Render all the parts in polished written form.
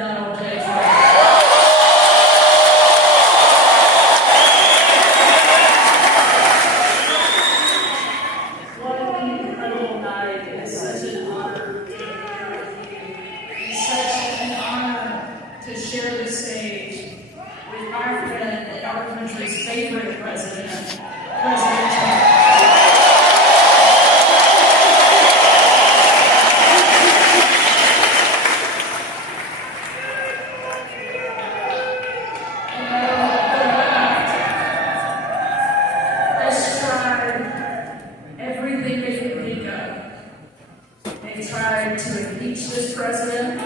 Donald J. Trump. What an incredible night. It's such an honor to be here with you. It's such an honor to share the stage with our friend and our country's favorite president, President Trump. Everything they could think of. They've tried to impeach this president.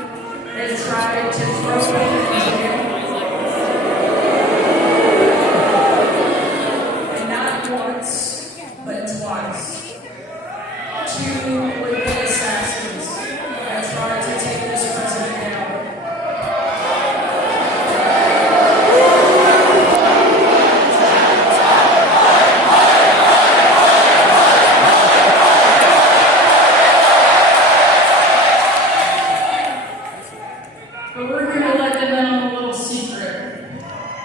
They've tried to throw him in jail. And not once, but twice. Two would-be assassins have tried to take this president down. But we're here to let them in on a little secret.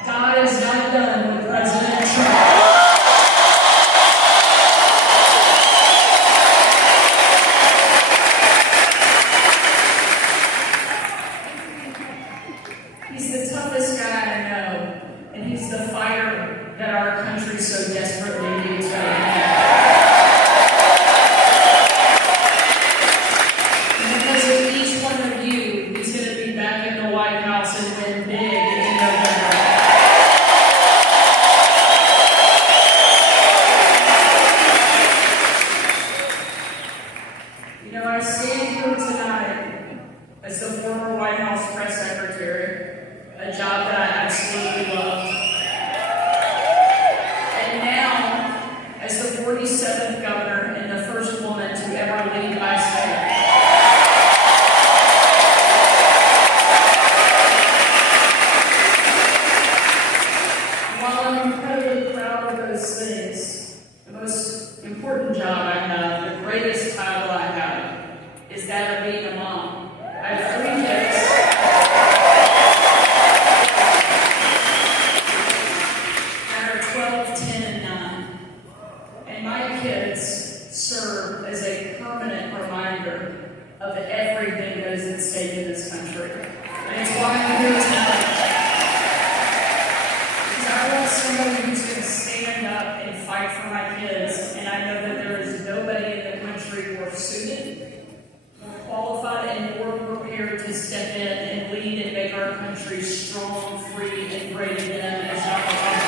God is not done with President Trump. He's the toughest guy I know, and he's the fighter that our country so desperately needs right now. Because of each one of you, he's going to be back in the White House and win big in November. You know, I stand here tonight as the former White House press secretary, a job that I absolutely loved. And now, as the 47th governor and the first woman to ever lead my state. While I'm incredibly proud of those things, the most important job I have, the greatest title I have, is that of being a mom. I have 3 kids. That are 12, 10, and 9. And my kids serve as a permanent reminder of everything that is at stake in this country. And it's why I'm here tonight. I want somebody who's going to stand up and fight for my kids, and I know that there is nobody in the country more suited, more qualified, and more prepared to step in and lead and make our country strong, free, and great again as Dr. Trump.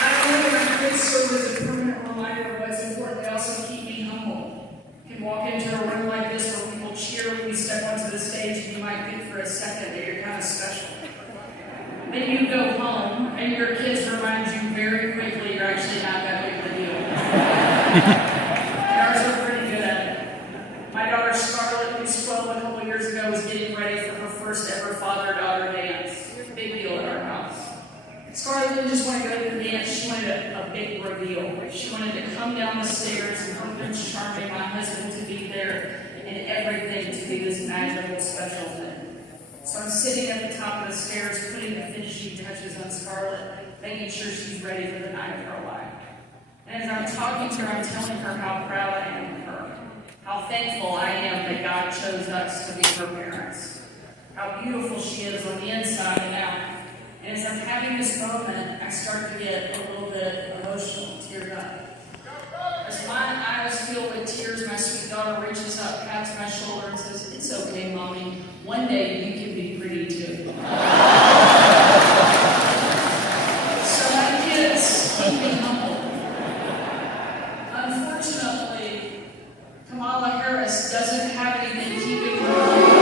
Not only do my kids serve as a permanent reminder of what's important, they also keep me humble. You can walk into a room like this where people cheer when you step onto the stage, and you might think for a second that you're kind of special. Then you go home, and your kids remind you very quickly you're actually not that big of a deal. Ours are pretty good at it. My daughter Scarlett, who's 12 a couple years ago, was getting ready for her first ever father-daughter dance. Big deal at our house. Scarlett didn't just want to go to the dance, she wanted a big reveal. She wanted to come down the stairs and her Prince Charming, my husband, to be there, and everything to be this magical, special thing. So I'm sitting at the top of the stairs, putting the finishing touches on Scarlett, making sure she's ready for the night of her life. And as I'm talking to her, I'm telling her how proud I am of her, how thankful I am that God chose us to be her parents, how beautiful she is on the inside and out. And as I'm having this moment, I start to get a little bit emotional, teared up. As my eyes fill with tears, my sweet daughter reaches up, pats my shoulder, and says, "It's okay, Mommy. One day you can be pretty too." So my kids keep me humble. Unfortunately, Kamala Harris doesn't have anything keeping her humble.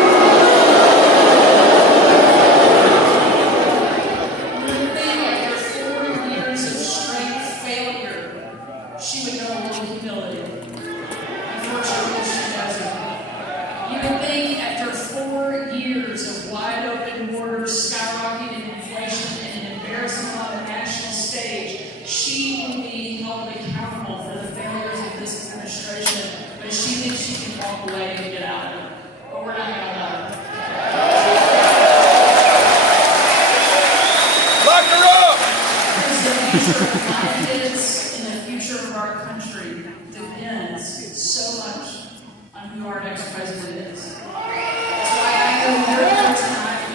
She would know a little humility. Unfortunately, she doesn't. You would think after 4 years of wide open borders, skyrocketing inflation, and embarrassment on the national stage, she would be held accountable for the failure administration, but she thinks she can walk away and get out of it. But we're not going to let her. Lock her up! Because the future of my kids and the future of our country depends so much on who our next president is. That's why I know we're here tonight.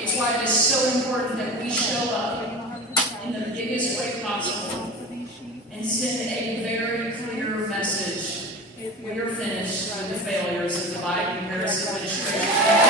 It's why it is so important that we show up in the biggest way possible and send a very clear message. We are finished with the failures of the Biden-Harris administration.